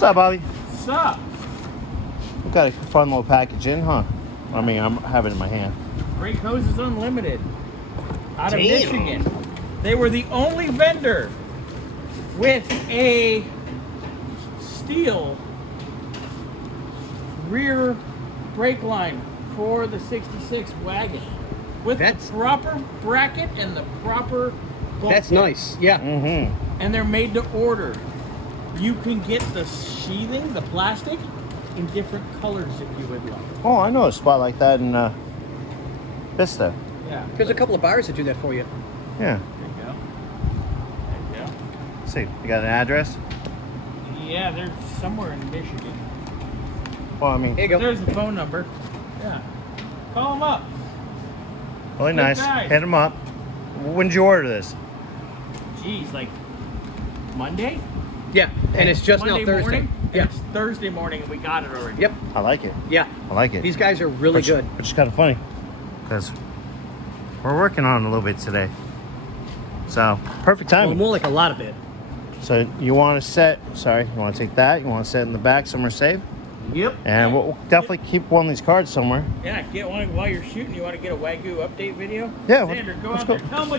What's up, Bobby? What's up? We got a fun little package in, huh? I mean, I'm having it in my hand. Brake Hoses Unlimited out of Damn. Michigan. They were the only vendor with a steel rear brake line for the 66 wagon with the proper bracket and the proper bulkhead. That's nice. Yeah. Mm-hmm. And they're made to order. You can get the sheathing, the plastic, in different colors if you would like. Oh, I know a spot like that in Vista. Yeah. There's a couple of buyers that do that for you. Yeah. There you go. There you go. Let's see, you got an address? Yeah, they're somewhere in Michigan. Well, I mean, Here you go. There's the phone number. Yeah. Call them up. really Good nice. guys. Hit them up. When did you order this? Geez, like Monday? Yeah, and it's just Monday now Thursday. morning? Yeah. It's Thursday morning and we got it already. Yep. I like it. Yeah. I like it. These guys are really good. Which is kind of funny because we're working on it a little bit today. So, perfect Well, timing. more like a lot of it. So, you want to set, you want to take that, you want to set it in the back somewhere safe. Yep. And we'll definitely keep one of these cards somewhere. Yeah, get one while you're shooting. You want to get a Wagyu update video? Yeah, Xander, go let's out go. there. Tell him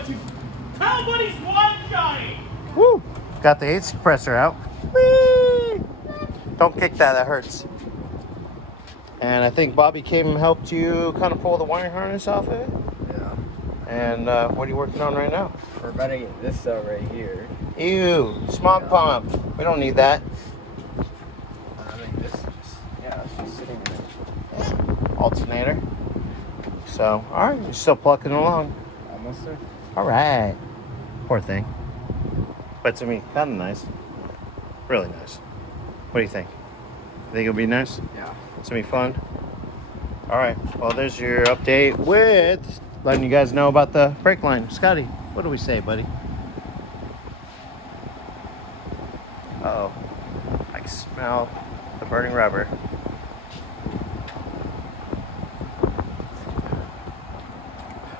what he's one Johnny. Woo! Got the 8 compressor out. Whee! Don't kick that, that hurts. And I think Bobby came and helped you kind of pull the wiring harness off of it. Yeah. And what are you working on right now? We're about to get this out right here. Ew, smog pump. We don't need that. I mean, this is just, yeah, it's just sitting there. Alternator. So, alright, you're still plucking along. Almost there. Alright. Poor thing. But to me, kind of nice. Really nice. What do you think? Think it'll be nice? Yeah. It's gonna be fun. Alright, well, there's your update with letting you guys know about the brake line. Scotty, what do we say, buddy? Uh-oh. I can smell the burning rubber.